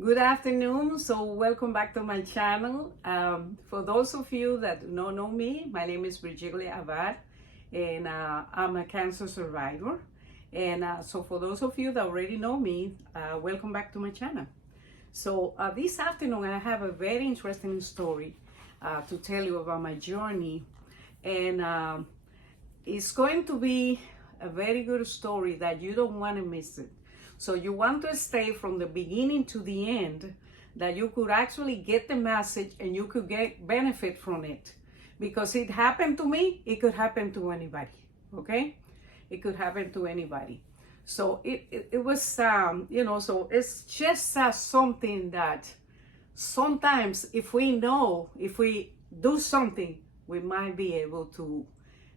Good afternoon. So welcome back to my channel. For those of you that do not know me, my name is Brigiglia Abad, and I'm a cancer survivor. And so for those of you that already know me, welcome back to my channel. So this afternoon, I have a very interesting story to tell you about my journey. And it's going to be a very good story that you don't want to miss it. So you want to stay from the beginning to the end, that you could actually get the message and you could get benefit from it. Because it happened to me, it could happen to anybody, okay? It could happen to anybody. So it was, so it's just something that sometimes if we know, if we do something, we might be able to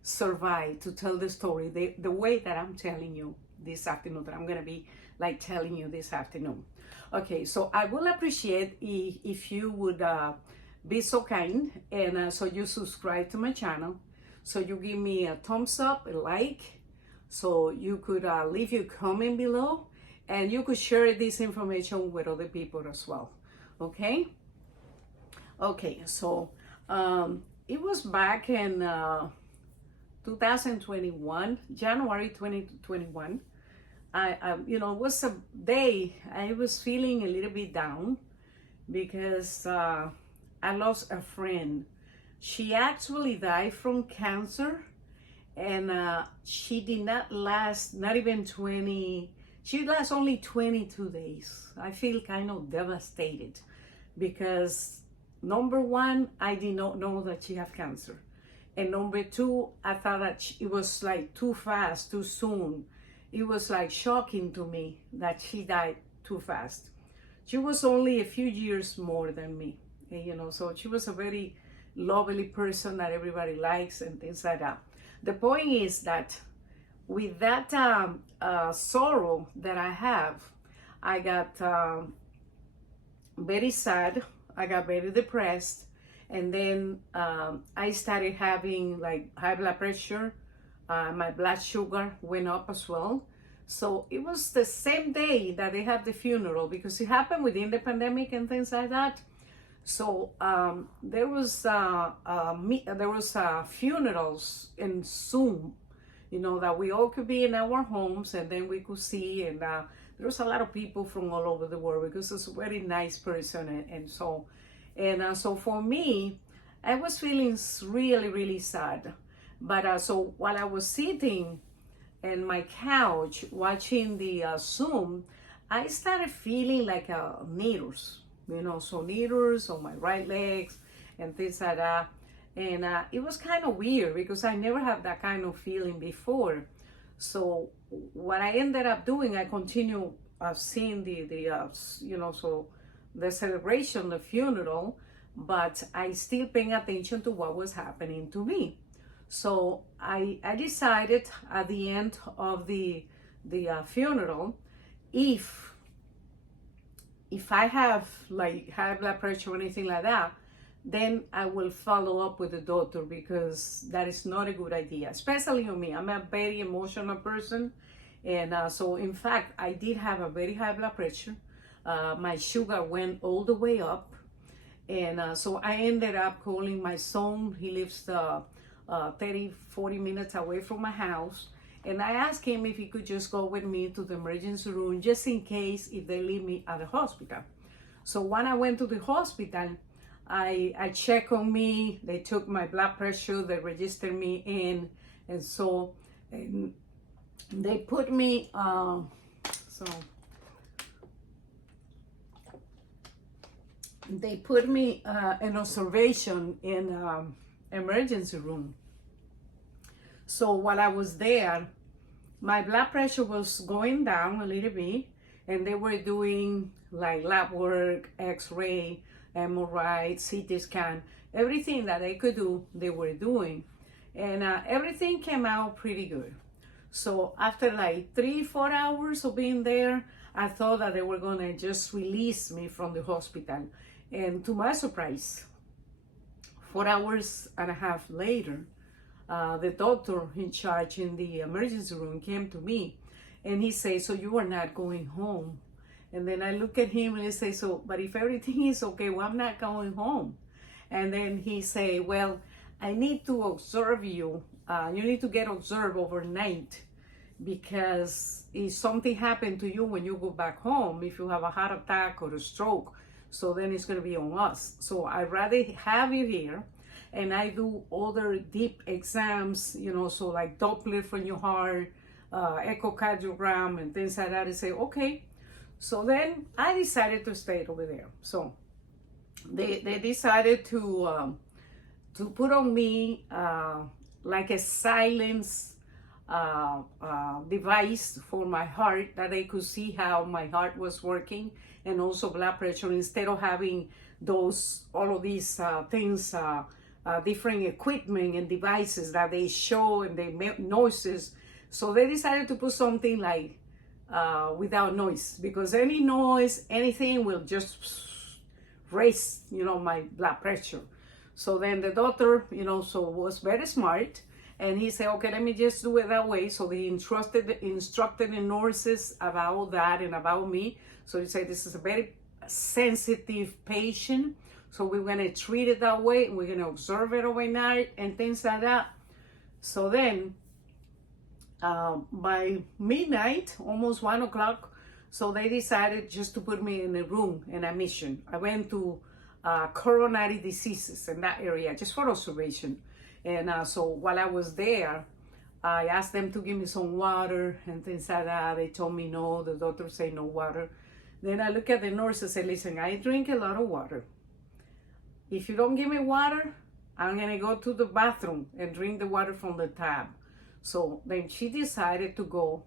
survive, to tell the story the way that I'm telling you this afternoon, that I'm going to be like telling you this afternoon. Okay, so I will appreciate if you would be so kind and so you subscribe to my channel, so you give me a thumbs up, a like, so you could leave your comment below, and you could share this information with other people as well. Okay, so it was back in 2021, January 2021. It was a day I was feeling a little bit down because I lost a friend. She actually died from cancer, and she did not last, not even 20, she lasted only 22 days. I feel kind of devastated because number one, I did not know that she had cancer. And number two, I thought that it was like too fast, too soon. It was like shocking to me that she died too fast. She was only a few years more than me, so she was a very lovely person that everybody likes and things like that. The point is that with that sorrow that I have, I got very sad, I got very depressed, and then I started having like high blood pressure. My blood sugar went up as well. So it was the same day that they had the funeral, because it happened within the pandemic and things like that. So there was funerals in Zoom, that we all could be in our homes and then we could see, and there was a lot of people from all over the world because it's a very nice person, so for me, I was feeling really, really sad. But so while I was sitting in my couch watching the Zoom, I started feeling like needles, so needles on my right legs and things like that. And it was kind of weird because I never had that kind of feeling before. So what I ended up doing, I continued seeing the celebration, the funeral, but I still paying attention to what was happening to me. So I decided at the end of the funeral, if I have like high blood pressure or anything like that, then I will follow up with the doctor, because that is not a good idea, especially on me. I'm a very emotional person, and so in fact, I did have a very high blood pressure. My sugar went all the way up, and so I ended up calling my son. He lives 30-40 minutes away from my house, and I asked him if he could just go with me to the emergency room, just in case if they leave me at the hospital. So when I went to the hospital, I checked on me, they took my blood pressure, they registered me in, and so they put me in observation in emergency room. So while I was there, my blood pressure was going down a little bit, and they were doing like lab work, x-ray, MRI, CT scan, everything that they could do, they were doing. And everything came out pretty good. So after like 3-4 hours of being there, I thought that they were gonna just release me from the hospital. And to my surprise, 4.5 hours later, the doctor in charge in the emergency room came to me, and he said, "So you are not going home?" And then I look at him and I say, so, but if everything is okay, well, I'm not going home. And then he say, well, I need to observe you. You need to get observed overnight, because if something happened to you when you go back home, if you have a heart attack or a stroke, so then it's going to be on us. So I'd rather have you here, and I do other deep exams, so like Doppler from your heart, echocardiogram and things like that. And say, okay. So then I decided to stay over there. So they decided to put on me like a silence device for my heart, that they could see how my heart was working, and also blood pressure, instead of having all of these things, different equipment and devices that they show and they make noises. So they decided to put something like without noise, because any noise, anything will just raise, my blood pressure. So then the doctor, was very smart, and he said, okay, let me just do it that way. So he instructed the nurses about that and about me. So he said, this is a very sensitive patient, so we're going to treat it that way, and we're going to observe it overnight and things like that. So then by midnight, almost 1 o'clock, so they decided just to put me in a room, in admission. I went to coronary diseases in that area, just for observation. And so while I was there, I asked them to give me some water and things like that. They told me no, the doctor said no water. Then I look at the nurse and say, listen, I drink a lot of water. If you don't give me water, I'm gonna go to the bathroom and drink the water from the tap. So then she decided to go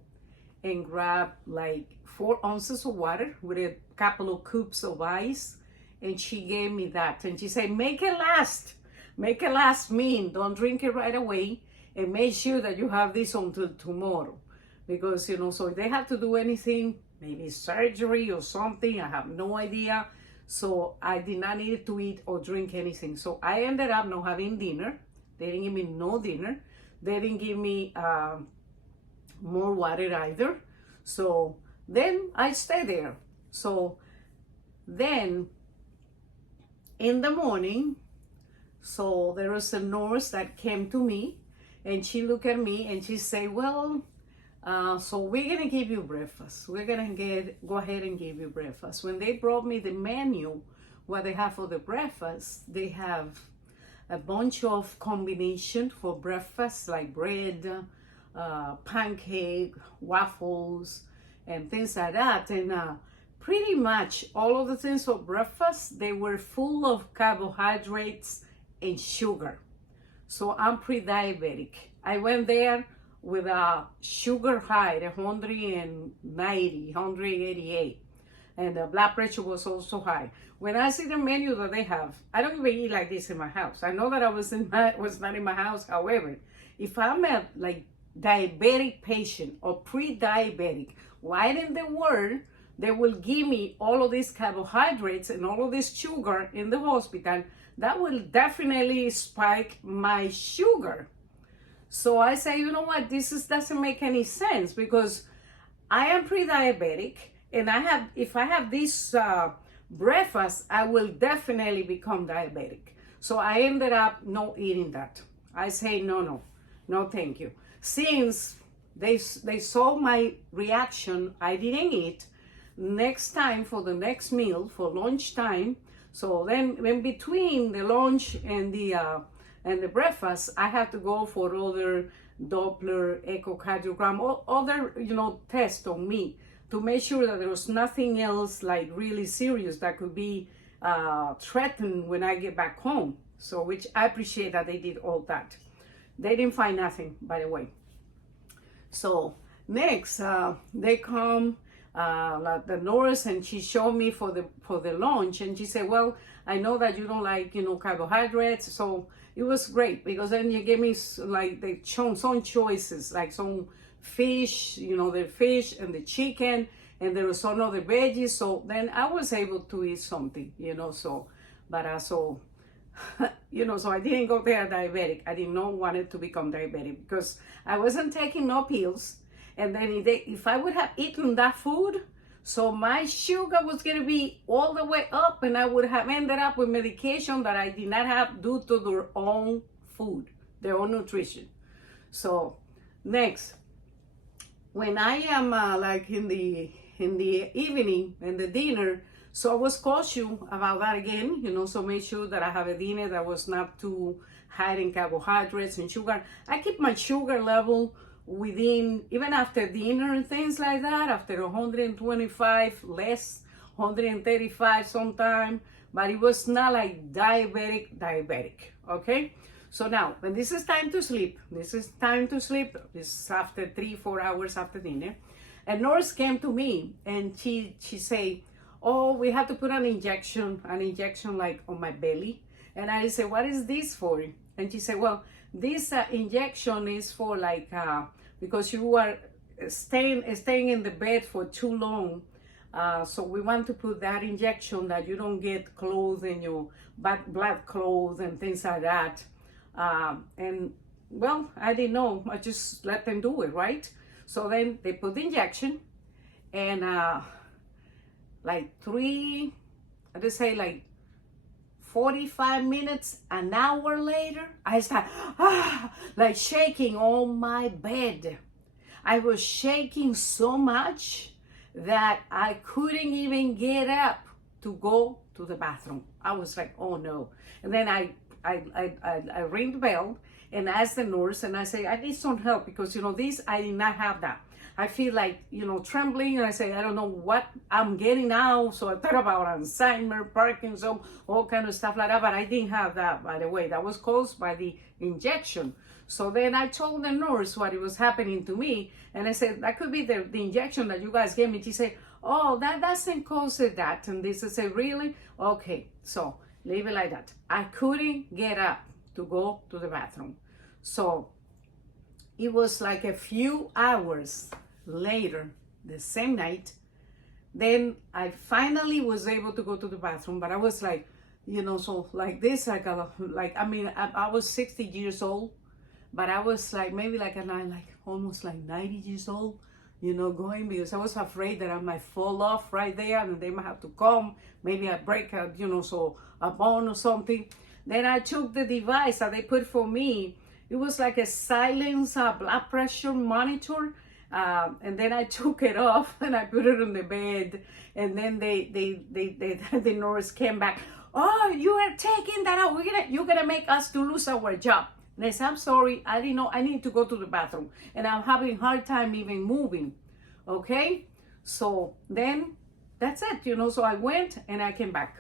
and grab like 4 ounces of water with a couple of cubes of ice, and she gave me that. And she said, make it last. Make it last, mean don't drink it right away, and make sure that you have this until tomorrow. Because, so if they have to do anything, maybe surgery or something, I have no idea. So I did not need to eat or drink anything. So I ended up not having dinner. They didn't give me no dinner. They didn't give me more water either. So then I stayed there. So then in the morning, so there was a nurse that came to me, and she looked at me and she said, well, so we're gonna give you breakfast. We're gonna go ahead and give you breakfast. When they brought me the menu, what they have for the breakfast, they have a bunch of combination for breakfast, like bread, pancake, waffles, and things like that. And pretty much all of the things for breakfast, they were full of carbohydrates and sugar. So I'm pre-diabetic. I went there with a sugar high, 190, 188, and the blood pressure was also high. When I see the menu that they have, I don't even eat like this in my house. I know that I was not in my house. However, if I'm a like diabetic patient or pre-diabetic, why in the world they will give me all of these carbohydrates and all of this sugar in the hospital? That will definitely spike my sugar. So I say, you know what, doesn't make any sense, because I am pre-diabetic, and if I have this breakfast, I will definitely become diabetic. So I ended up not eating that. I say, no, thank you. Since they saw my reaction, I didn't eat. Next time, for the next meal, for lunchtime, so then in between the lunch and the breakfast, I had to go for other Doppler, echocardiogram, or other, tests on me to make sure that there was nothing else like really serious that could be threatened when I get back home. So, which I appreciate that they did all that. They didn't find nothing, by the way. So next, they come, the nurse, and she showed me for the lunch, and she said, well, I know that you don't like, carbohydrates. So it was great, because then you gave me like some choices, like some fish, the fish and the chicken, and there was some other veggies. So then I was able to eat something, so, but so, so I didn't go there diabetic. I did not want it to become diabetic, because I wasn't taking no pills. And then if I would have eaten that food, So my sugar was going to be all the way up, and I would have ended up with medication that I did not have due to their own food, their own nutrition. So next, when I am like in the evening and the dinner, so I was cautious about that again, so make sure that I have a dinner that was not too high in carbohydrates and sugar. I keep my sugar level within, even after dinner and things like that, after 125 less, 135 sometime, but it was not like diabetic, okay? So now, when this is time to sleep, this is after 3-4 hours after dinner, a nurse came to me and she said, oh, we have to put an injection like on my belly. And I said, what is this for? And she said, well, this injection is for like, because you are staying in the bed for too long. So we want to put that injection that you don't get clothes in your blood clothes and things like that. And well, I didn't know, I just let them do it, right? So then they put the injection, and like 45 minutes, an hour later, I started like shaking on my bed. I was shaking so much that I couldn't even get up to go to the bathroom. I was like, oh no. And then I ring the bell and ask the nurse, and I say, I need some help because, this, I did not have that. I feel like, trembling, and I say, I don't know what I'm getting now. So I thought about Alzheimer, Parkinson, all kind of stuff like that, but I didn't have that, by the way. That was caused by the injection. So then I told the nurse what it was happening to me, and I said, that could be the injection that you guys gave me. She said, oh, that doesn't cause that. And this I said, really? Okay, so leave it like that. I couldn't get up to go to the bathroom. So it was like a few hours later, the same night, then I finally was able to go to the bathroom. But I was like, so like this, I was 60 years old, but I was like maybe like almost like 90 years old, going, because I was afraid that I might fall off right there and they might have to come. Maybe I break a bone or something. Then I took the device that they put for me. It was like a silence blood pressure monitor. And then I took it off and I put it on the bed. And then the nurse came back. Oh, you are taking that out. You're gonna make us to lose our job. And I said, I'm sorry, I didn't know. I need to go to the bathroom, and I'm having a hard time even moving. Okay, so then that's it. So I went and I came back.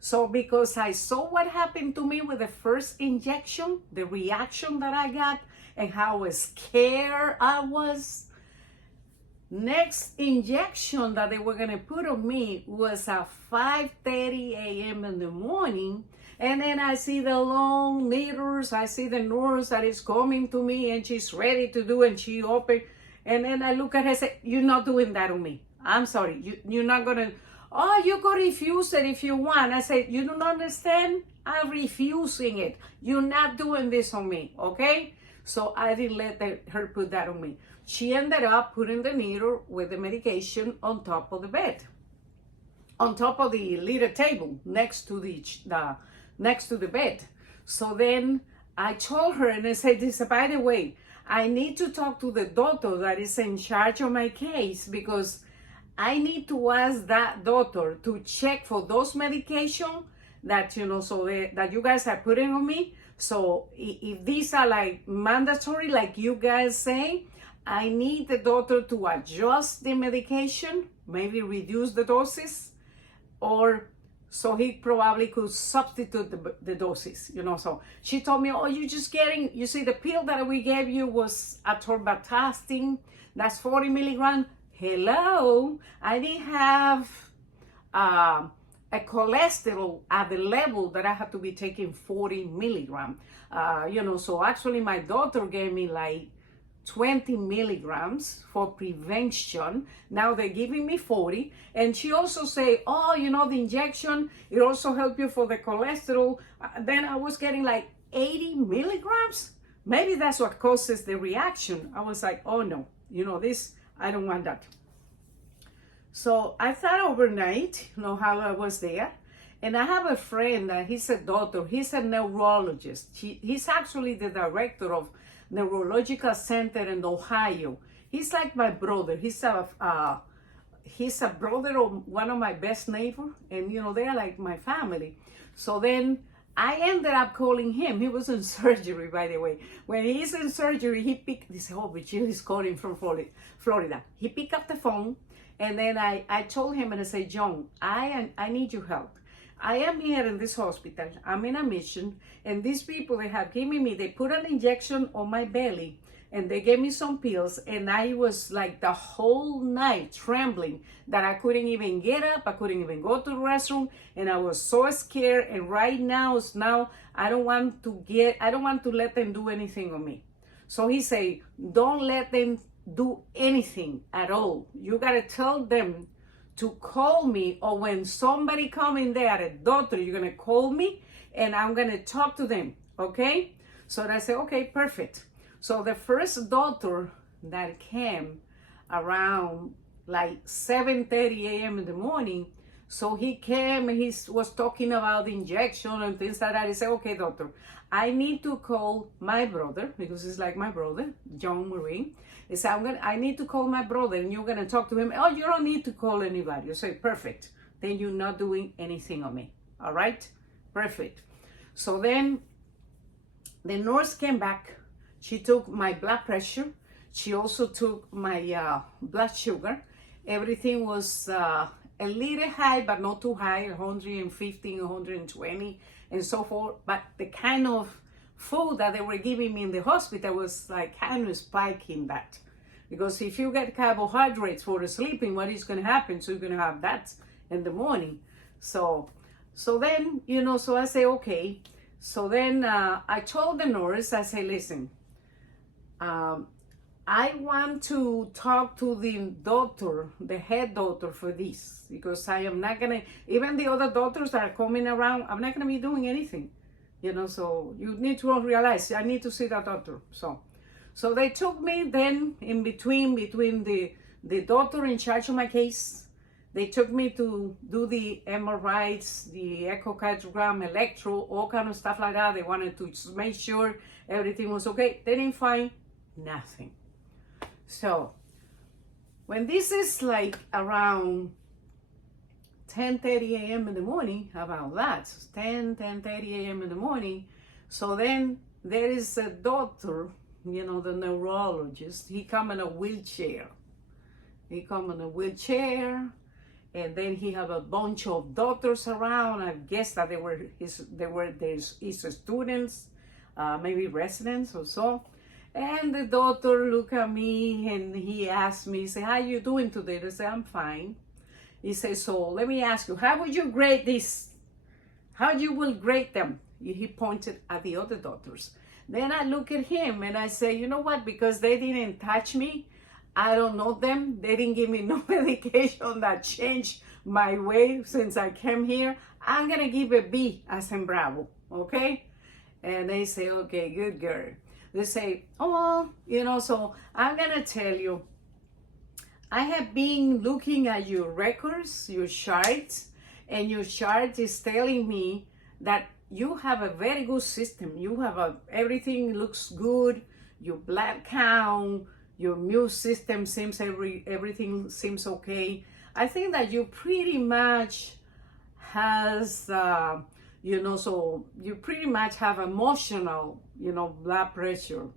So because I saw what happened to me with the first injection, the reaction that I got, and how scared I was, next injection that they were gonna put on me was at 5:30 a.m. in the morning. And then I see the long needles. I see the nurse that is coming to me, and she's ready to do, and she opened. And then I look at her and say, you're not doing that on me. I'm sorry. You're not gonna, oh, you could refuse it if you want. I said, you don't understand? I'm refusing it. You're not doing this on me, okay? So I didn't let her put that on me. She ended up putting the needle with the medication on top of the bed, on top of the little table next to the bed. So then I told her, and I said, this, by the way, I need to talk to the doctor that is in charge of my case, because I need to ask that doctor to check for those medications that, that you guys are putting on me. So if these are like mandatory, like you guys say, I need the doctor to adjust the medication, maybe reduce the doses, or so he probably could substitute the doses, So she told me, oh, you're just getting, you see, the pill that we gave you was atorvastatin, that's 40 milligrams. Hello, I didn't have a cholesterol at the level that I have to be taking 40 milligrams. So actually my doctor gave me like 20 milligrams for prevention. Now they're giving me 40. And she also say, oh, the injection, it also help you for the cholesterol. Then I was getting like 80 milligrams. Maybe that's what causes the reaction. I was like, oh no, this, I don't want that. So I thought overnight, how I was there. And I have a friend that he's a doctor, he's a neurologist. He's actually the director of Neurological Center in Ohio. He's like my brother. He's a brother of one of my best neighbors, and they're like my family. So then I ended up calling him. He was in surgery, by the way. When he's in surgery, he said, oh, but Jill is calling from Florida. He picked up the phone, and then I told him, and I said, John, I need your help. I am here in this hospital. I'm in a mission, and these people, they have given me, they put an injection on my belly, and they gave me some pills, and I was like the whole night trembling that I couldn't even get up, I couldn't even go to the restroom, and I was so scared. And right now I don't want to let them do anything on me. So he said, don't let them do anything at all. You gotta tell them to call me, or when somebody come in there, a doctor, you're gonna call me and I'm gonna talk to them, okay? So I said, okay, perfect. So the first doctor that came around like 7:30 a.m. in the morning, so he came and he was talking about the injection and things like that. I said, okay, doctor, I need to call my brother, because he's like my brother, John Marine. He said, I need to call my brother and you're gonna talk to him. Oh, you don't need to call anybody. I said, perfect. Then you're not doing anything on me. All right? Perfect. So then the nurse came back. She took my blood pressure. She also took my blood sugar. Everything was a little high, but not too high, 115, 120, and so forth. But the kind of food that they were giving me in the hospital was like kind of spiking that. Because if you get carbohydrates for the sleeping, what is going to happen? So you're going to have that in the morning. So then, so I say, okay. So then I told the nurse, I say, listen, I want to talk to the doctor, the head doctor for this, because I am not gonna, even the other doctors that are coming around, I'm not gonna be doing anything, so you need to realize I need to see that doctor. So they took me then in between the doctor in charge of my case. They took me to do the MRIs, the echocardiogram, electro, all kind of stuff like that. They wanted to make sure everything was okay. They didn't find nothing. So when this is like around 10:30 a.m. in the morning, about that, 10:30 a.m. in the morning, so then there is a doctor, the neurologist. He come in a wheelchair. And then he have a bunch of doctors around. I guess that they were his students, maybe residents or so. And the doctor looked at me and he asked me, he said, how you doing today? I said, I'm fine. He said, so let me ask you, how would you grade this? How you will grade them? He pointed at the other doctors. Then I look at him and I say, you know what? Because they didn't touch me, I don't know them. They didn't give me no medication that changed my way since I came here. I'm going to give a B as in Bravo, okay? And they say, okay, good girl. They say, oh, so I'm going to tell you, I have been looking at your records, your charts, and your chart is telling me that you have a very good system. You have everything looks good, your blood count, your immune system seems, everything seems okay. I think that you pretty much has, so you pretty much have emotional, blood pressure,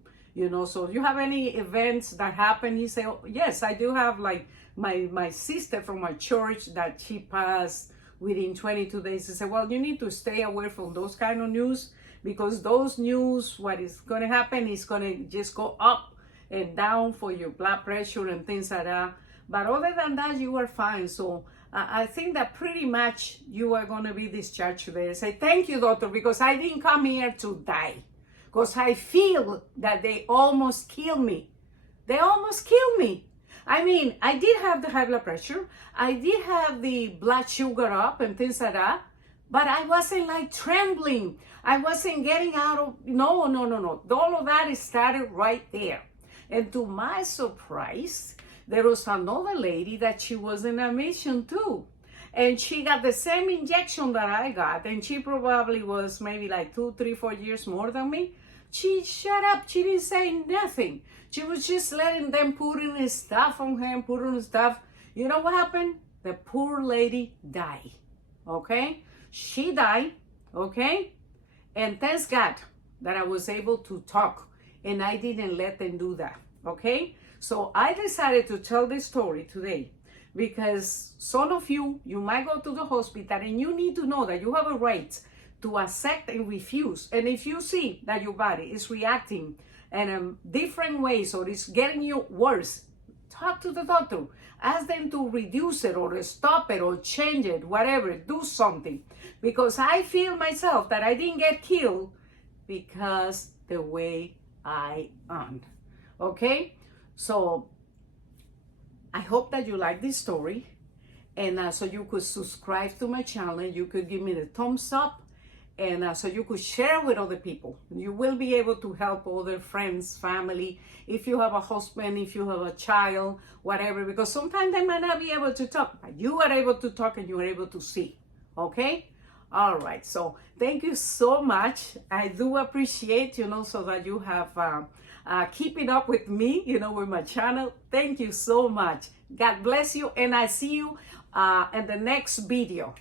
so you have any events that happen? He say, oh, yes, I do have like my sister from my church that she passed within 22 days. He said, well, you need to stay away from those kind of news, because those news, what is going to happen is going to just go up and down for your blood pressure and things like that. But other than that, you are fine. So I think that pretty much you are going to be discharged today. I say, thank you, doctor, because I didn't come here to die. Because I feel that they almost killed me. They almost killed me. I mean, I did have the high blood pressure. I did have the blood sugar up and things like that. But I wasn't like trembling. I wasn't getting out of, no. All of that started right there. And to my surprise, there was another lady that she was in a mission too. And she got the same injection that I got. And she probably was maybe like 2, 3, 4 years more than me. She shut up. She didn't say nothing. She was just letting them put in stuff on him, put in stuff. You know what happened? The poor lady died. Okay? She died. Okay? And thanks God that I was able to talk and I didn't let them do that. Okay? So I decided to tell this story today because some of you might go to the hospital and you need to know that you have a right to accept and refuse. And if you see that your body is reacting in different ways or it's getting you worse, talk to the doctor. Ask them to reduce it or stop it or change it, whatever, do something. Because I feel myself that I didn't get killed because the way I am. Okay? So I hope that you like this story, and so you could subscribe to my channel. You could give me the thumbs up, and so you could share with other people. You will be able to help other friends, family, if you have a husband, if you have a child, whatever, because sometimes they might not be able to talk, but you are able to talk and you are able to see. Okay? All right. So thank you so much. I do appreciate, so that you have keeping up with me, with my channel. Thank you so much. God bless you. And I see you in the next video.